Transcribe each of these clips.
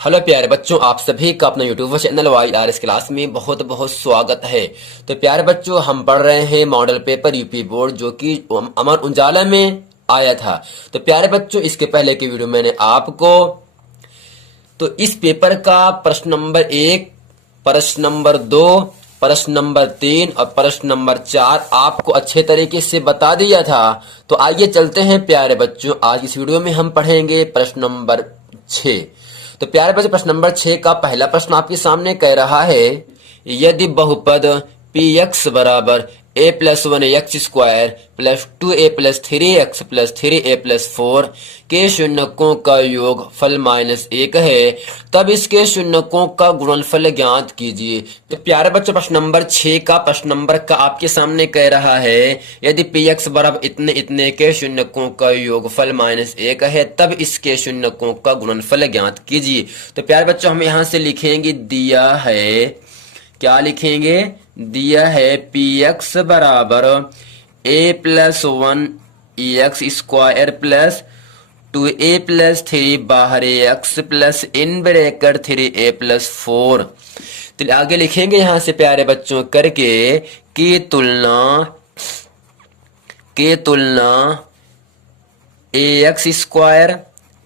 Hello प्यारे बच्चों, आप सभी का अपना यूट्यूब चैनल YRS क्लास में बहुत बहुत स्वागत है। तो प्यारे बच्चों, हम पढ़ रहे हैं मॉडल पेपर यूपी बोर्ड जो कि अमर उजाला में आया था। तो प्यारे बच्चों, इसके पहले की वीडियो मैंने आपको तो इस पेपर का प्रश्न नंबर 1, प्रश्न नंबर 2, प्रश्न नंबर 3 और प्रश्न नंबर 4 आपको अच्छे तरीके से बता दिया था। तो आइए चलते हैं प्यारे बच्चों, आज इस वीडियो में हम पढ़ेंगे प्रश्न नंबर 6। तो प्यारे बच्चों, प्रश्न नंबर 6 का पहला प्रश्न आपके सामने कह रहा है, यदि बहुपद पी एक्स बराबर a plus one x square plus 2a plus 3x plus 3a plus 4 के शून्यकों का योग फल -1 है, तब इसके शून्यकों का गुणनफल ज्ञात कीजिए। तो प्यारे बच्चों, प्रश्न नंबर 6 का प्रश्न नंबर का आपके सामने कह रहा है, यदि पी एक्स बराबर इतने इतने के शून्यकों का योगफल -1 है, तब इसके शून्यकों का गुणनफल ज्ञात कीजिए। तो प्यारे बच्चों, हम यहाँ से लिखेंगे, दिया है, क्या लिखेंगे, दिया है पी एक्स बराबर a plus one x square plus 2a plus 3 बाहर x plus in bracket 3a plus 4। तो आगे लिखेंगे यहां से प्यारे बच्चों करके की तुलना a x square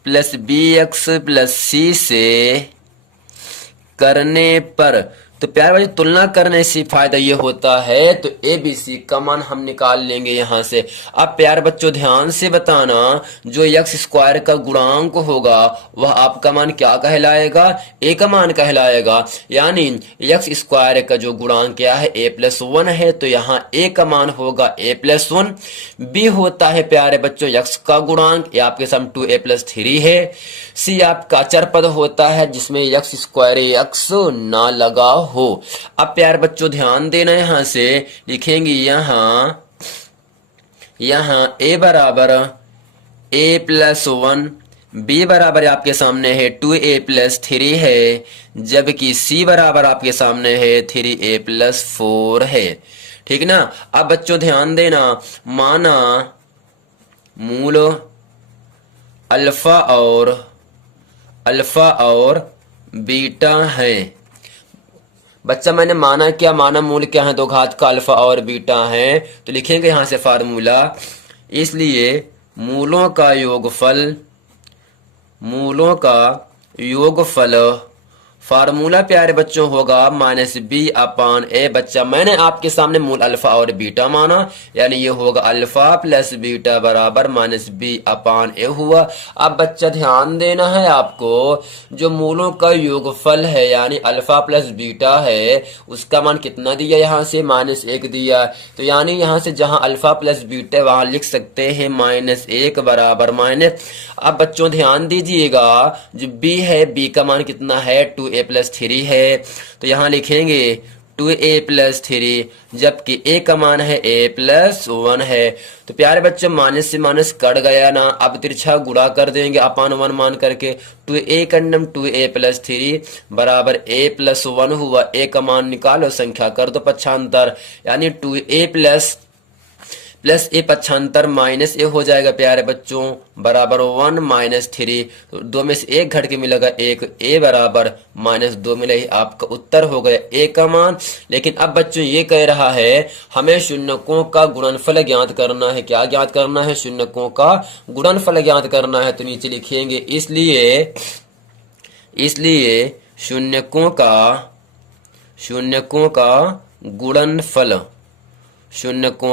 plus b x plus c से करने पर। तो प्यारे बच्चों, तुलना करने से फायदा ये होता है, तो ए बी सी का मान हम निकाल लेंगे यहां से। अब प्यारे बच्चों ध्यान से बताना, जो एक्स स्क्वायर का गुणांक होगा वह आपका मान क्या कहलाएगा, ए का मान कहलाएगा। यानी एक्स स्क्वायर का जो गुणांक क्या है, ए प्लस वन है, तो यहाँ ए का मान होगा ए प्लस वन। बी होता है प्यारे बच्चों एक्स का गुणांक, ये आपके सम 2a प्लस 3 है। सी आपका अचर पद होता है जिसमें एक्स स्क्वायर एक्स ना लगा हो। अब प्यारे बच्चों ध्यान देना, यहां से लिखेंगे यहां ए बराबर ए प्लस वन, बी बराबर आपके सामने है 2a प्लस 3 है, जबकि सी बराबर आपके सामने है 3a प्लस 4 है। ठीक ना। अब बच्चों ध्यान देना, माना मूल अल्फा और बीटा है। बच्चा मैंने माना क्या, माना मूल क्या है, दो घात का अल्फा और बीटा है। तो लिखेंगे यहां से फार्मूला, इसलिए मूलों का योगफल फार्मूला प्यारे बच्चों होगा -b/a। बच्चा मैंने आपके सामने मूल अल्फा और बीटा माना, यानी ये होगा अल्फा प्लस बीटा बराबर -b/a हुआ। अब बच्चा ध्यान देना है आपको, जो मूलों का योगफल है यानी अल्फा प्लस बीटा है, उसका मान कितना दिया, यहाँ से -1 दिया। तो यानी यहाँ से जहां अल्फा प्लस बीटा वहां लिख सकते हैं -1 बराबर माइनस। अब बच्चों ध्यान दीजिएगा, जो b है, b का मान कितना है, 2a प्लस 3 है। तो यहां लिखेंगे 2a प्लस 3, जबकि a का मान है a प्लस 1 है। तो प्यारे बच्चों, माइनस से माइनस कट गया ना, अब तिरछा गुणा कर देंगे अपान 1 मान करके। 2a कंडम 2a प्लस 3 बराबर a प्लस 1 हुआ। a का मान निकालो, संख्या कर दो पक्षांतर, यानी 2a प्लस ए पक्षांतर माइनस ए हो जाएगा प्यारे बच्चों, बराबर 1 माइनस 3। दो में से एक घट के मिलेगा एक, ए बराबर -2 मिले, ही आपका उत्तर हो गया ए का मान। लेकिन अब बच्चों ये कह रहा है हमें शून्यकों का गुणनफल ज्ञात करना है। क्या ज्ञात करना है, शून्यकों का गुणनफल ज्ञात करना है। तो नीचे लिखेंगे, इसलिए शून्यकों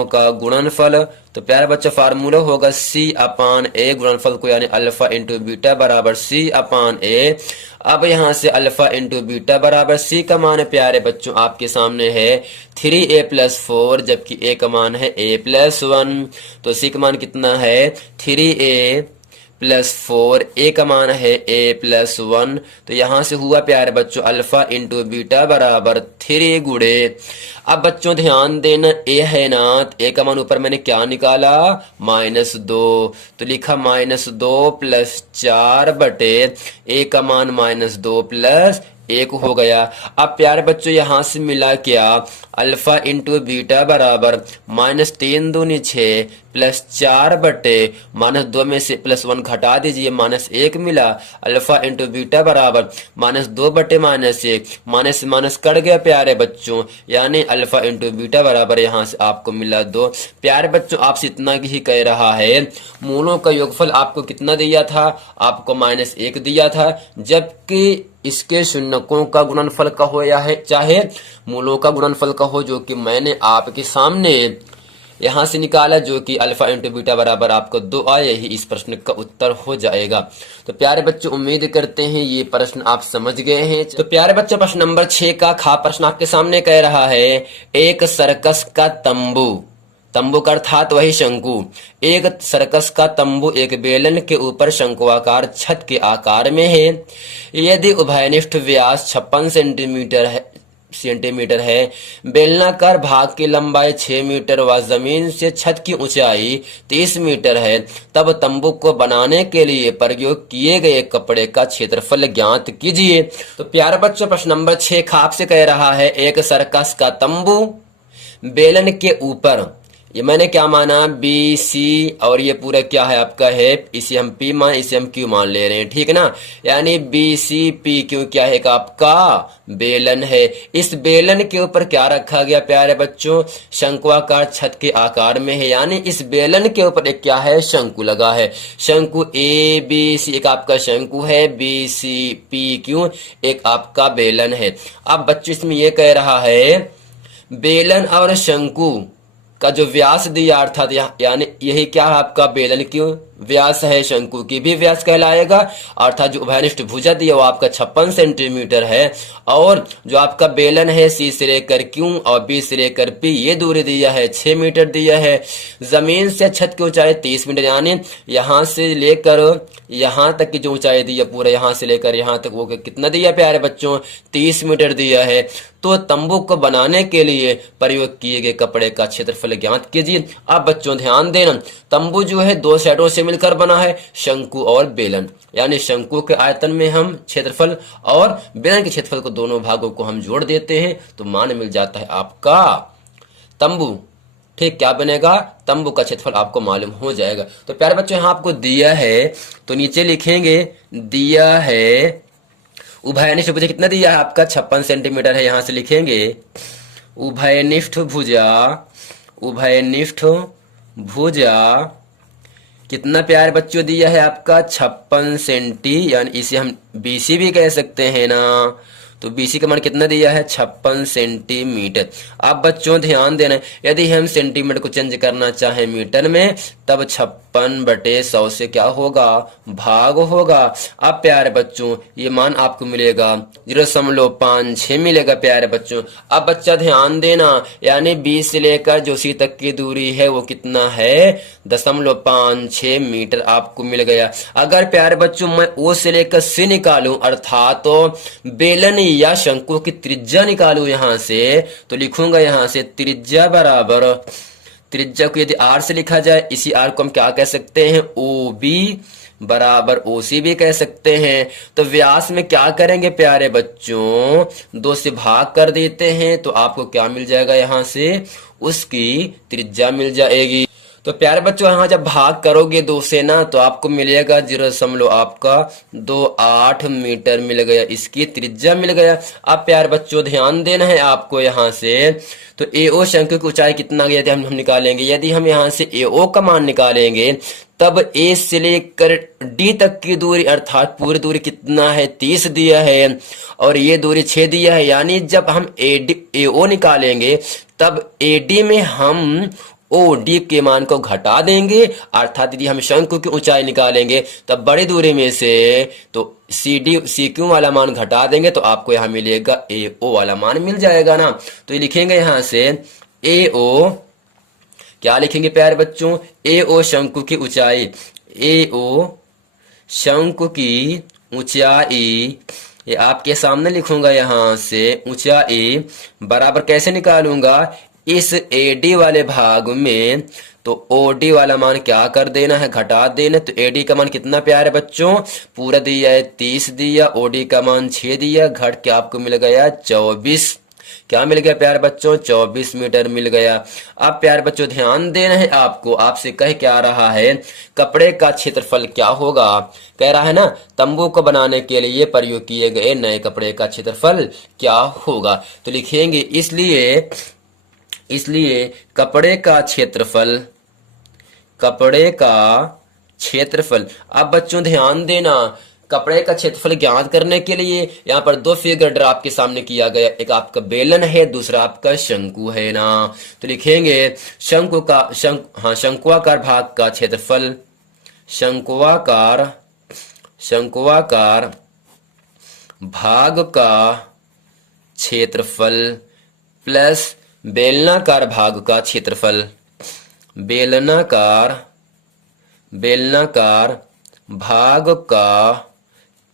का गुणनफल। तो प्यारे बच्चे फार्मूला होगा C/A, गुणनफल को यानी अल्फा इंटू बीटा बराबर C/A। अब यहां से अल्फा इंटू बीटा बराबर C का मान है प्यारे बच्चों आपके सामने है 3a प्लस 4, जबकि a का मान है a प्लस 1। तो C का मान कितना है, 3a प्लस 4, a का मान है a प्लस 1। तो यहां से हुआ प्यारे बच्चों अल्फा इंटू बीटा बराबर 3 गुणे। अब बच्चों ध्यान देना, a है ना, a का मान ऊपर मैंने क्या निकाला, -2। तो लिखा -2 प्लस 4 बटे a का मान -2 प्लस 1 हो गया। अब प्यारे बच्चों यहाँ से मिला क्या, अल्फा इंटू बीटा बराबर -3 दूनी 6 प्लस 4 बटे -2 में से +1 घटा दीजिए -1 मिला। अल्फा इंटू बीटा बराबर -2 बटे -1, माइनस माइनस कट गया प्यारे बच्चों, यानी अल्फा इंटू बीटा बराबर यहाँ से आपको मिला 2। प्यारे बच्चों आपसे इतना ही कह रहा है, मूलों का योगफल आपको कितना दिया था, आपको -1 दिया था, जबकि इसके शून्यकों का गुणनफल का हो या है चाहे मूलों का गुणनफल का हो, जो कि मैंने आपके सामने यहां से निकाला, जो कि अल्फा इंटू बीटा बराबर आपको 2 आए, यही इस प्रश्न का उत्तर हो जाएगा। तो प्यारे बच्चों उम्मीद करते हैं ये प्रश्न आप समझ गए हैं। तो प्यारे बच्चों प्रश्न नंबर 6 का खा प्रश्न आपके सामने कह रहा है, एक सर्कस का तंबू, तंबू का अर्थात वही शंकु, एक सर्कस का तंबू एक बेलन के ऊपर शंकुआकार छत के आकार में है। यदि उभयनिष्ठ व्यास 56 सेंटीमीटर है, बेलनाकार भाग की लंबाई 6 मीटर व जमीन से छत की ऊंचाई 30 मीटर है, तब तंबू को बनाने के लिए प्रयोग किए गए कपड़े का क्षेत्रफल ज्ञात कीजिए। तो प्यारे बच्चों प्रश्न नंबर 6 खाप से कह रहा है, एक सर्कस का तंबू बेलन के ऊपर, ये मैंने क्या माना बी सी, और ये पूरा क्या है आपका है, इसे हम पी मान, इसे हम क्यू मान ले रहे हैं, ठीक है ना, यानी बी सी पी क्यू क्या है का आपका बेलन है। इस बेलन के ऊपर क्या रखा गया प्यारे बच्चों, शंकुआकार छत के आकार में है, यानी इस बेलन के ऊपर एक क्या है, शंकु लगा है। शंकु ए बी सी एक आपका शंकु है, बी सी पी क्यू एक आपका बेलन है। अब बच्चों इसमें यह कह रहा है, बेलन और शंकु का जो व्यास दिया, अर्थात यानी यही क्या है आपका बेलन की व्यास है, शंकु की भी व्यास कहलाएगा, अर्थात जो उभयनिष्ठ भुजा दिया वो आपका 56 सेंटीमीटर है, और जो आपका बेलन है सी से लेकर क्यू और बी से लेकर पी ये दूरी दिया है 6 मीटर दिया है। जमीन से छत की ऊंचाई 30 मीटर, यानी यहाँ से लेकर यहाँ तक की जो ऊंचाई दी है पूरा यहाँ से लेकर यहाँ तक वो कितना दिया प्यारे बच्चों, 30 मीटर दिया है। तो तंबू को बनाने के लिए प्रयोग किए गए कपड़े का क्षेत्रफल ज्ञात कीजिए। अब बच्चों ध्यान देना, तंबू जो है 2 साइडों से मिलकर बना है, शंकु और बेलन, यानी शंकु के आयतन में हम क्षेत्रफल और बेलन के क्षेत्रफल को दोनों भागों को हम जोड़ देते हैं, तो मान मिल जाता है आपका तंबू। ठीक, क्या बनेगा, तंबू का क्षेत्रफल आपको मालूम हो जाएगा। तो प्यारे बच्चों यहाँ आपको दिया है, तो नीचे लिखेंगे दिया है उभयनिष्ठ भुजा कितना दिया है आपका 56 सेंटीमीटर है, यहां से लिखेंगे उभयनिष्ठ भुजा, उभयनिष्ठ भुजा कितना प्यारे बच्चों दिया है आपका 56 सेंटी, यानी इसे हम बीसी भी कह सकते हैं ना, तो बीसी का मान कितना दिया है 56 सेंटीमीटर। अब बच्चों ध्यान देना, यदि हम सेंटीमीटर को चेंज करना चाहें मीटर में, तब 56/100 से क्या होगा, भाग होगा। अब प्यारे बच्चों ये मान आपको मिलेगा 0.56 मिलेगा प्यारे बच्चों। अब बच्चा ध्यान देना, यानी 20 से लेकर जो सी तक की दूरी है वो कितना है 0.56 मीटर आपको मिल गया। अगर प्यारे बच्चों मैं ओ से लेकर सी निकालूं, अर्थात तो बेलन या शंकु की त्रिज्या निकालू यहां से, तो लिखूंगा यहां से त्रिज्या बराबर, त्रिज्या को यदि आर से लिखा जाए, इसी आर को हम क्या कह सकते हैं, ओ बी बराबर ओ सी भी कह सकते हैं। तो व्यास में क्या करेंगे प्यारे बच्चों, 2 से भाग कर देते हैं, तो आपको क्या मिल जाएगा, यहां से उसकी त्रिज्या मिल जाएगी। तो प्यारे बच्चों यहाँ जब भाग करोगे 2 से ना, तो आपको मिलेगा 0.28 मीटर मिल गया, इसकी त्रिज्या मिल गया। अब प्यारे बच्चों ध्यान देना है आपको यहाँ से, तो एओ शंकु की ऊंचाई कितना गया था हम निकालेंगे। यदि हम यहाँ से एओ का मान निकालेंगे, तब ए से लेकर डी तक की दूरी, अर्थात पूरी दूरी कितना है 30 दिया है, और ये दूरी 6 दिया है, यानी जब हम एओ निकालेंगे तब एडी में हम ओ डी के मान को घटा देंगे, अर्थात यदि हम शंकु की ऊंचाई निकालेंगे तब बड़ी दूरी में से तो सी डी सी क्यू वाला मान घटा देंगे, तो आपको यहाँ मिलेगा ए ओ वाला मान मिल जाएगा ना। तो ये लिखेंगे यहाँ से ए ओ, क्या लिखेंगे प्यारे बच्चों, ए ओ शंकु की ऊंचाई, ए ओ शंकु की ऊंचाई, ये आपके सामने लिखूंगा यहाँ से ऊंचाई बराबर कैसे निकालूंगा, इस एडी वाले भाग में तो ओडी वाला मान क्या कर देना है, घटा देना। तो एडी का मान कितना प्यारे बच्चों, पूरा दिया है 30 दिया, ओडी का मान 6 दिया, घट के आपको मिल गया 24। क्या मिल गया प्यारे बच्चों, 24 मीटर मिल गया। अब प्यारे बच्चों ध्यान देना है आपको, आपसे कह क्या रहा है, कपड़े का क्षेत्रफल क्या होगा। कह रहा है ना, तंबू को बनाने के लिए प्रयोग किए गए नए कपड़े का क्षेत्रफल क्या होगा। तो लिखेंगे इसलिए कपड़े का क्षेत्रफल। अब बच्चों ध्यान देना, कपड़े का क्षेत्रफल ज्ञात करने के लिए यहाँ पर दो फिगर ड्रा आपके सामने किया गया, एक आपका बेलन है, दूसरा आपका शंकु है ना। तो लिखेंगे शंकुआकार भाग का क्षेत्रफल, शंकुआकार भाग का क्षेत्रफल प्लस बेलनाकार भाग का क्षेत्रफल, बेलनाकार भाग का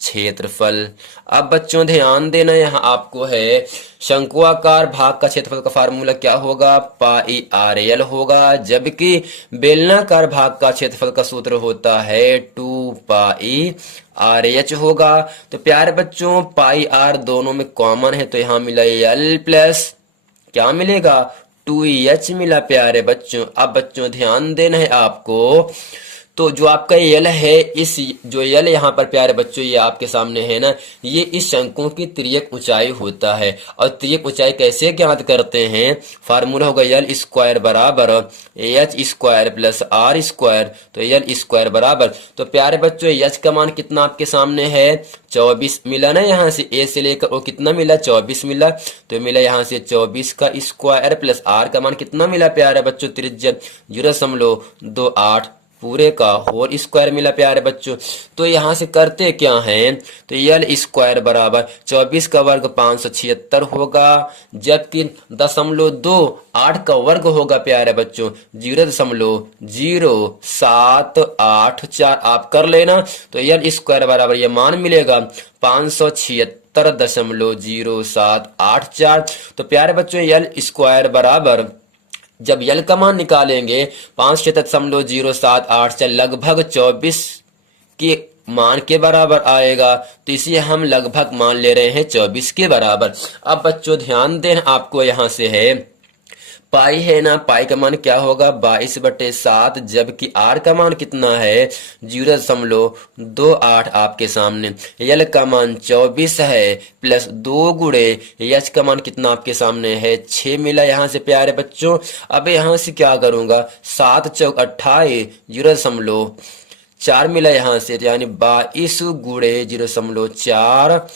क्षेत्रफल। अब बच्चों ध्यान देना, यहाँ आपको है शंकुआकार भाग का क्षेत्रफल का फार्मूला क्या होगा, पाई आर एल होगा, जबकि बेलनाकार भाग का क्षेत्रफल का सूत्र होता है 2 पाई आर एच होगा। तो प्यारे बच्चों पाई आर दोनों में कॉमन है, तो यहाँ मिला एल प्लस क्या मिलेगा, 2h मिला प्यारे बच्चों। अब बच्चों ध्यान देना है आपको, तो जो आपका यल है, इस जो यल यहाँ पर प्यारे बच्चों ये आपके सामने है ना, ये इस शंकु की तिर्यक ऊंचाई होता है। और तिर्यक ऊंचाई कैसे ज्ञात करते हैं, फार्मूला होगा यल स्क्वायर बराबर H square plus R square. तो यल स्क्वायर बराबर, तो प्यारे बच्चों एच का मान कितना आपके सामने है, 24 मिला ना, यहाँ से ए से लेकर वो कितना मिला, 24 मिला। तो मिला यहाँ से 24 का स्क्वायर प्लस आर का मान कितना मिला प्यारे बच्चों, त्रिज्या 0.28 पूरे का होल स्क्वायर मिला प्यारे बच्चों। तो यहाँ से करते क्या हैं, तो यल स्क्वायर बराबर 24 का वर्ग 576 होगा, जबकि 0.28 का वर्ग होगा प्यारे बच्चों 0.0784। आप कर लेना, तो यल स्क्वायर बराबर ये मान मिलेगा 576.0784। तो प्यारे बच्चों यल स्क्वायर बराबर, जब यल का मान निकालेंगे 5.0784 लगभग 24 के मान के बराबर आएगा, तो इसे हम लगभग मान ले रहे हैं 24 के बराबर। अब बच्चों ध्यान दें, आपको यहां से है पाई है ना, पाई का मान क्या होगा 22/7, जबकि आर का मान कितना है 0.28 आपके सामने। यल का मान 24 है प्लस 2 गुणे एच का मान कितना आपके सामने है 6 मिला यहाँ से प्यारे बच्चों। अब यहाँ से क्या करूंगा, 7 चौक 28 0.4 मिला यहाँ से, यानी 22 गुणे 0.4,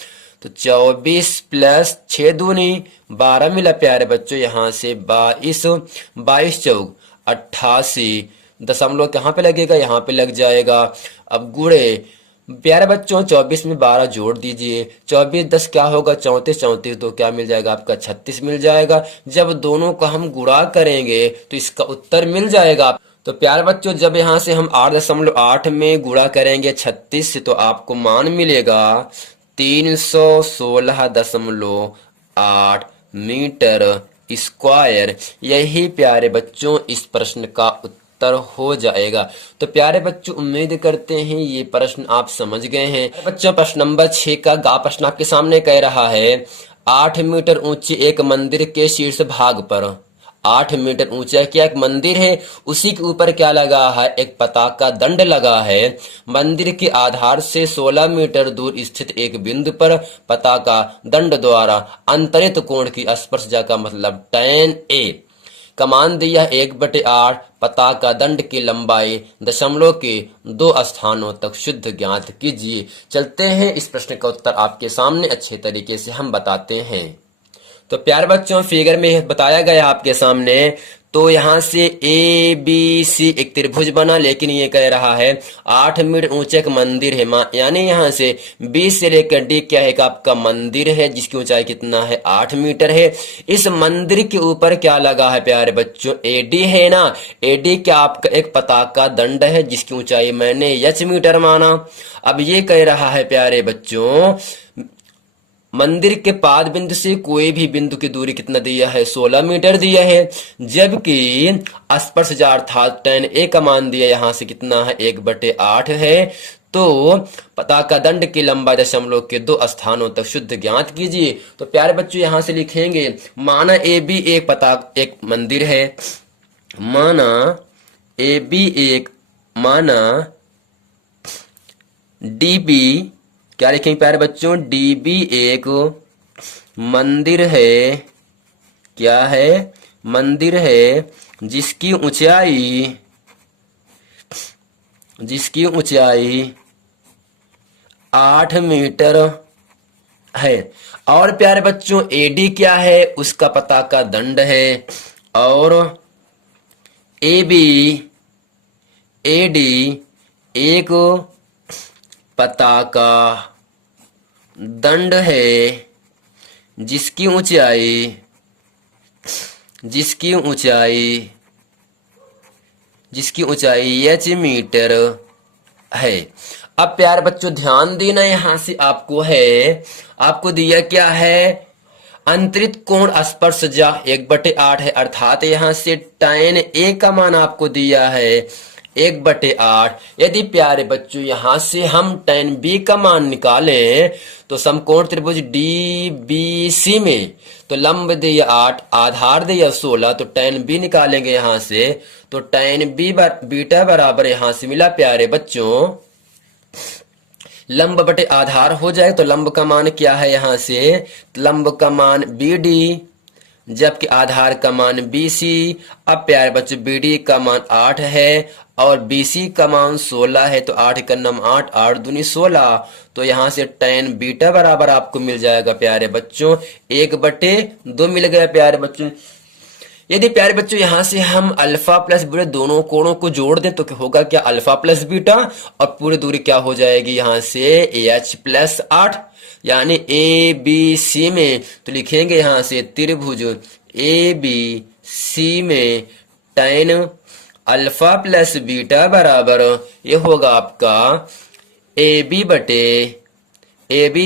तो 24 प्लस 6 दूनी 12 मिला प्यारे बच्चों यहाँ से 22 चौक 88 दशमलव कहाँ पे लगेगा, यहाँ पे लग जाएगा। अब गुणे प्यारे बच्चों 24 में 12 जोड़ दीजिए, 24 10 क्या होगा 34 तो क्या मिल जाएगा आपका 36 मिल जाएगा। जब दोनों का हम गुणा करेंगे तो इसका उत्तर मिल जाएगा। तो प्यारे बच्चों जब यहाँ से हम 8.8 में गुणा करेंगे 36 से, तो आपको मान मिलेगा 316.8 मीटर स्क्वायर। यही प्यारे बच्चों इस प्रश्न का उत्तर हो जाएगा। तो प्यारे बच्चों उम्मीद करते हैं ये प्रश्न आप समझ गए हैं। बच्चों प्रश्न नंबर 6 का गा प्रश्न आपके सामने कह रहा है, 8 मीटर ऊंची एक मंदिर के शीर्ष भाग पर, 8 मीटर ऊंचा क्या एक मंदिर है, उसी के ऊपर क्या लगा है, एक पताका दंड लगा है। मंदिर के आधार से 16 मीटर दूर स्थित एक बिंदु पर पताका दंड द्वारा अंतरित कोण की स्पर्शजा का मतलब tan a का मान दिया 1/8, पताका दंड की लंबाई दशमलव के 2 स्थानों तक शुद्ध ज्ञात कीजिए। चलते हैं इस प्रश्न का उत्तर आपके सामने अच्छे तरीके से हम बताते हैं। तो प्यारे बच्चों फिगर में बताया गया आपके सामने, तो यहाँ से ए बी सी एक त्रिभुज बना, लेकिन ये कह रहा है 8 मीटर ऊंचा एक मंदिर है, यानी यहाँ से बी से लेकर डी क्या है, आपका मंदिर है जिसकी ऊंचाई कितना है 8 मीटर है। इस मंदिर के ऊपर क्या लगा है प्यारे बच्चों, एडी है ना, एडी क्या आपका एक पताका दंड है जिसकी ऊंचाई मैंने h मीटर माना। अब ये कह रहा है प्यारे बच्चों मंदिर के पाद बिंदु से कोई भी बिंदु की दूरी कितना दिया है, 16 मीटर दिया है। जबकि स्पर्शजा अर्थात tan ए का मान दिया यहाँ से कितना है, 1/8 है। तो पता का दंड की लंबाई दशमलव के 2 स्थानों तक शुद्ध ज्ञात कीजिए। तो प्यारे बच्चों यहाँ से लिखेंगे, माना ए बी एक मंदिर है, माना ए बी माना डी बी, क्या लिखेंगे प्यारे बच्चों, डी बी एक मंदिर है, क्या है, मंदिर है जिसकी ऊंचाई 8 मीटर है। और प्यारे बच्चों एडी क्या है, उसका पता का दंड है। और एडी एक पता का दंड है जिसकी ऊंचाई h मीटर है। अब प्यारे बच्चों ध्यान देना, यहां से आपको दिया क्या है, अंतरित कोण स्पर्शजा 1/8 है, अर्थात यहां से tan ए का मान आपको दिया है 1/8। यदि प्यारे बच्चों यहां से हम tan बी का मान निकालें तो समकोण त्रिभुज DBC में तो लंब दिया 8, आधार दिया 16, तो tan बी निकालेंगे यहां से, तो tan बीटा बराबर यहां से मिला प्यारे बच्चों, लंब बटे आधार हो जाए तो लंब का मान क्या है, यहां से लंब का मान BD, जबकि आधार का मान BC। अब प्यारे बच्चों BD का मान 8 है और BC का मान 16 है, तो 8 का नम 8, 8 दूनी 16, तो यहां से tan बीटा बराबर आपको मिल जाएगा प्यारे बच्चों 1/2 मिल गया प्यारे बच्चों। यदि प्यारे बच्चों यहां से हम अल्फा प्लस बीटा दोनों कोणों को जोड़ दें तो क्या होगा, क्या अल्फा प्लस बीटा, और पूरी दूरी क्या हो जाएगी यहां से h+8, यानी ए बी सी में तो लिखेंगे यहां से त्रिभुज ए बी सी में tan अल्फा प्लस बीटा बराबर ये होगा आपका ए बी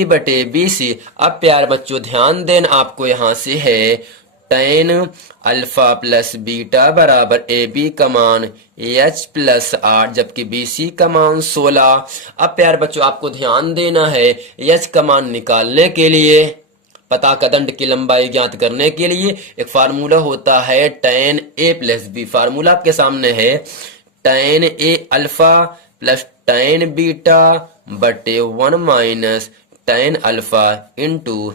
बटे बी सी। अब प्यारे बच्चों ध्यान देना, आपको यहां से है tan अल्फा प्लस बीटा बराबर ए बी का मान h+8, जबकि बी सी का मान 16। अब प्यारे बच्चों आपको ध्यान देना है, h का मान निकालने के लिए, पता का दंड की लंबाई ज्ञात करने के लिए एक फार्मूला होता है tan a plus B. Formula आपके सामने है tan a alpha plus tan beta बटे 1 minus tan alpha into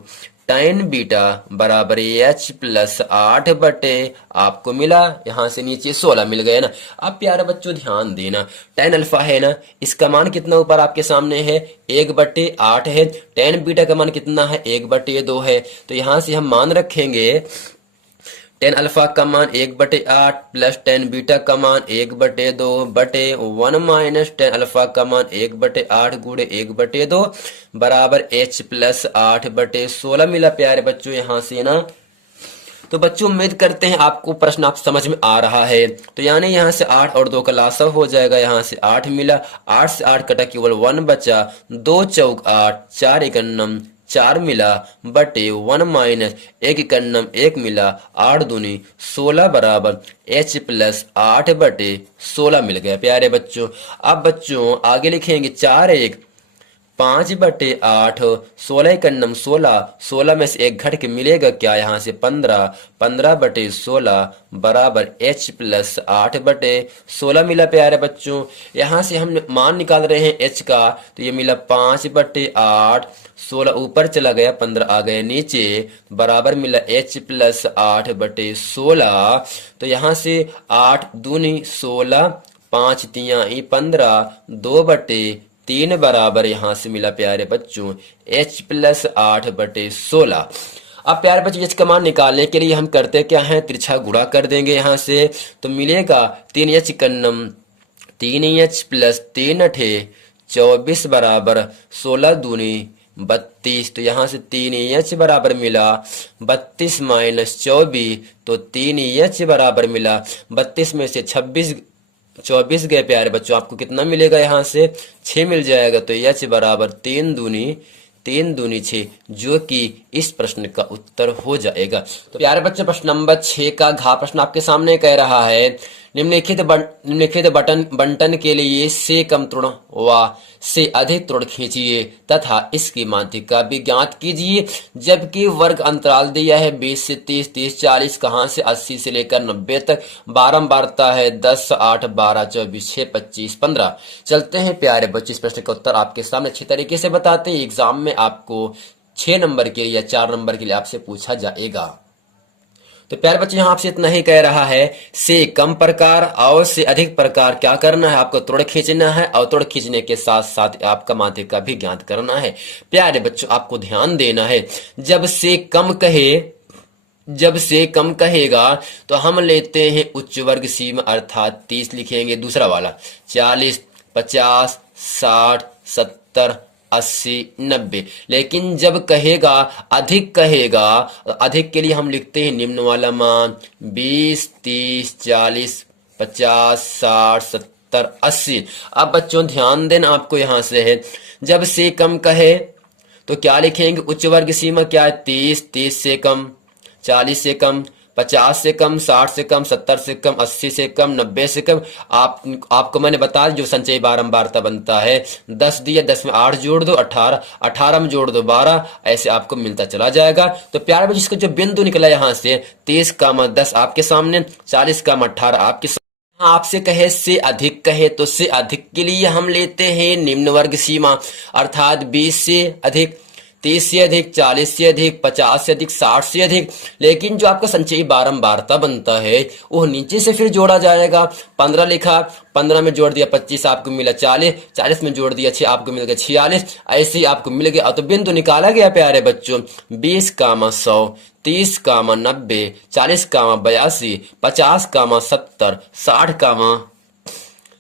tan beta बराबर h+8 बटे आपको मिला यहां से नीचे 16 मिल गए ना। अब प्यारे बच्चों ध्यान देना, tan अल्फा है ना, इसका मान कितना ऊपर आपके सामने है 1/8 है, tan बीटा का मान कितना है 1/2 है, तो यहां से हम मान रखेंगे tan अल्फा का मान 1/8 प्लस tan बीटा का मान 1/2 बटे 1 माइनस tan अल्फा का मान 1/8 गुणे 1/2 बराबर h+8 बटे 16 मिला प्यारे बच्चों यहां से ना। तो बच्चों उम्मीद करते हैं आपको प्रश्न आप समझ में आ रहा है। तो यानी यहाँ से 8 और 2 का लासा हो जाएगा, यहाँ से 8 मिला, 8 से 8 कटा केवल 1 बचा, 2 चौक 8, 4 एकन्नम 4 मिला बटे 1 माइनस 1 एकन्नम 1 मिला, 8 दूनी 16 बराबर h+8 बटे 16 मिल गया प्यारे बच्चों। अब बच्चों आगे लिखेंगे 4 1 5/8, 16 एकन्नम 16, 16 में से 1 घट के मिलेगा क्या, यहाँ से 15, 15/16 बराबर h+8 बटे 16 मिला प्यारे बच्चों। यहाँ से हम मान निकाल रहे हैं h का, तो ये मिला 5/8, 16 ऊपर चला गया, 15 आ गया नीचे, बराबर मिला h+8 बटे 16। तो यहाँ से 8 दूनी 16, 5 तिया 15, 2/3 बराबर यहां से मिला प्यारे बच्चों h+8 बटे 16। अब प्यारे बच्चों h का मान निकालने के लिए हम करते क्या हैं, तिरछा गुणा कर देंगे यहां से, तो मिलेगा 3h कन्नम 3h प्लस 3 अठे 24 बराबर 16 दूनी 32, तो यहाँ से 3h बराबर मिला 32 माइनस 24, तो 3h बराबर मिला 32 में से 24 गए प्यारे बच्चों, आपको कितना मिलेगा यहाँ से 6 मिल जाएगा, तो h बराबर 3 दूनी 3 दूनी 6, जो कि इस प्रश्न का उत्तर हो जाएगा। तो प्यारे बच्चों, प्रश्न नंबर 6 का घ प्रश्न आपके सामने कह रहा है, निम्नलिखित बंटन के लिए से कम त्रुण व से अधिक त्रुण खींचिए तथा इसकी माध्यिका भी ज्ञात कीजिए। जबकि वर्ग अंतराल दिया है 20 से 30, 30 40, कहाँ से 80 से लेकर 90 तक, बारंबारता है 10, 8, 12, 24, 6, 25, 15। चलते हैं प्यारे बच्चे, इस प्रश्न का उत्तर आपके सामने अच्छी तरीके से बताते हैं। एग्जाम में आपको 6 नंबर के लिए या 4 नंबर के लिए आपसे पूछा जाएगा। तो प्यारे बच्चे, यहाँ आपसे इतना ही कह रहा है, से कम प्रकार और से अधिक प्रकार क्या करना है, आपको त्रुण खींचना है और त्रुण खींचने के साथ साथ आपका माध्यिका भी ज्ञात करना है। प्यारे बच्चों, आपको ध्यान देना है, जब से कम कहेगा तो हम लेते हैं उच्च वर्ग सीमा, अर्थात 30 लिखेंगे। दूसरा वाला 40, 50, 60, 70, 80, 90। लेकिन जब कहेगा अधिक के लिए हम लिखते हैं निम्न वाला मान 20, 30, 40, 50, 60, 70, 80। अब बच्चों ध्यान देना, आपको यहां से है, जब से कम कहे तो क्या लिखेंगे, उच्च वर्ग सीमा क्या है 30, 30 से कम, 40 से कम, 50 से कम, 60 से कम, 70 से कम, 80 से कम, 90 से कम। आपको मैंने बताया जो संचयी बारंबारता बनता है, 10 दिया, 10 में 8 जोड़ दो 18, 18 में जोड़ दो 12, ऐसे आपको मिलता चला जाएगा। तो प्यारे बच्चों, इसका जो बिंदु निकला यहाँ से 30 का 10 आपके सामने, 40 का 18 आपके सामने। आपसे कहे से अधिक कहे तो से अधिक के लिए हम लेते हैं निम्न वर्ग सीमा, अर्थात 20 से अधिक, 30 से अधिक, 40 से अधिक, 50 से अधिक, 60 से अधिक। लेकिन जो आपका संचयी बारंबारता बनता है वो नीचे से फिर जोड़ा जाएगा। 15 लिखा, 15 में जोड़ दिया 25, आपको मिला 40, 40 में जोड़ दिया 6, आपको मिल गया 46, ऐसे ही आपको मिल गया। तो बिंदु निकाला गया प्यारे बच्चों, 20 का 100, 30 का 90, 40 का 82, 50 का 70, 60 का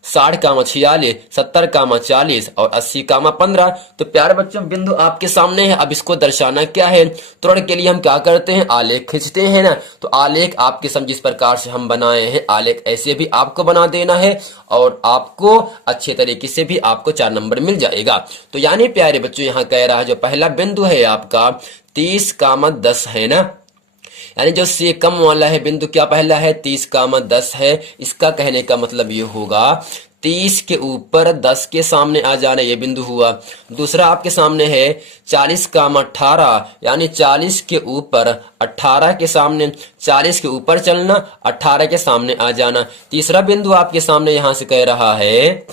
46, 70 का 40 और 80 का 15। तो प्यारे बच्चों, बिंदु आपके सामने है। अब इसको दर्शाना क्या है, त्रुण के लिए हम क्या करते हैं, आलेख खींचते हैं ना। तो आलेख आपके समझ जिस प्रकार से हम बनाए हैं, आलेख ऐसे भी आपको बना देना है और आपको अच्छे तरीके से भी आपको 4 नंबर मिल जाएगा। तो यानी प्यारे बच्चों, यहाँ कह रहा है जो पहला बिंदु है आपका 30 का 10 है ना, यानी जो से कम वाला है बिंदु क्या पहला है 30 का 10 है। इसका कहने का मतलब ये होगा 30 के ऊपर 10 के सामने आ जाना, ये बिंदु हुआ। दूसरा आपके सामने है 40 का 18, यानी 40 के ऊपर 18 के सामने, 40 के ऊपर चलना, 18 के सामने आ जाना। तीसरा बिंदु आपके सामने यहां से कह रहा है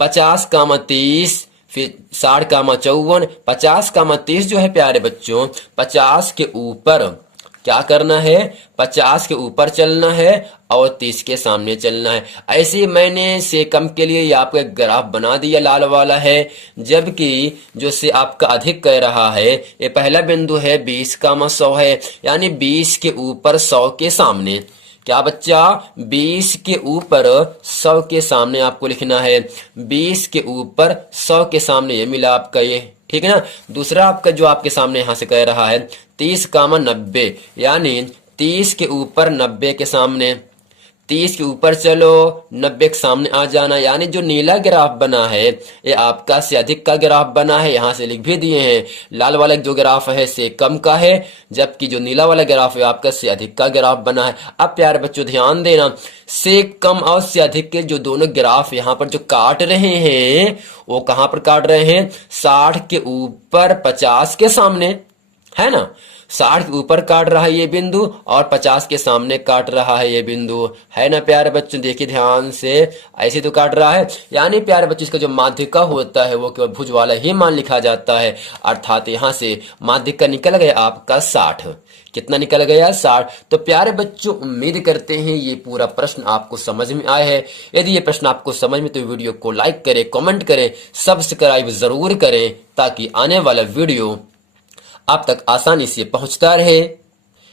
50 का 30, फिर 60 का 54, 50 का 30 जो है प्यारे बच्चों, 50 के ऊपर क्या करना है, 50 के ऊपर चलना है और 30 के सामने चलना है। ऐसे मैंने से कम के लिए आपका एक ग्राफ बना दिया, लाल वाला है। जबकि जो से आपका अधिक कह रहा है, ये पहला बिंदु है 20 का 100 है, यानी 20 के ऊपर 100 के सामने, क्या बच्चा 20 के ऊपर 100 के सामने आपको लिखना है। 20 के ऊपर 100 के सामने, ये मिला आपका ये, ठीक है ना। दूसरा आपका जो आपके सामने यहां से कह रहा है 30 का 90, यानी 30 के ऊपर 90 के सामने, 30 के ऊपर चलो 90 के सामने आ जाना। यानी जो नीला ग्राफ बना है ये आपका से अधिक का ग्राफ बना है, यहां से लिख भी दिए हैं। लाल वाला जो ग्राफ है से कम का है, जबकि जो नीला वाला ग्राफ है आपका से अधिक का ग्राफ बना है। अब प्यारे बच्चों ध्यान देना, से कम और से अधिक के जो दोनों ग्राफ यहाँ पर जो काट रहे हैं वो कहां पर काट रहे हैं, 60 के ऊपर 50 के सामने, है ना। 60 के ऊपर काट रहा है ये बिंदु और 50 के सामने काट रहा है ये बिंदु, है ना प्यारे बच्चों। देखिए ध्यान से, ऐसे तो काट रहा है। यानी प्यारे बच्चों, इसका जो माध्यिका होता है वो केवल भुज वाला ही मान लिखा जाता है, अर्थात यहां से माध्यिका निकल गया आपका 60। कितना निकल गया, 60। तो प्यारे बच्चों, उम्मीद करते हैं ये पूरा प्रश्न आपको समझ में आया है। यदि ये प्रश्न आपको समझ में, तो वीडियो को लाइक करें, कमेंट करें, सब्सक्राइब जरूर करें, ताकि आने वाला वीडियो आप तक आसानी से पहुंचता रहे।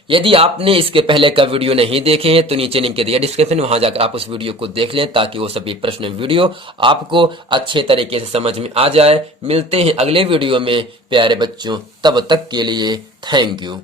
यदि आपने इसके पहले का वीडियो नहीं देखे हैं तो नीचे लिंक दिया डिस्क्रिप्शन में, वहां जाकर आप उस वीडियो को देख लें, ताकि वो सभी प्रश्न वीडियो आपको अच्छे तरीके से समझ में आ जाए। मिलते हैं अगले वीडियो में प्यारे बच्चों, तब तक के लिए थैंक यू।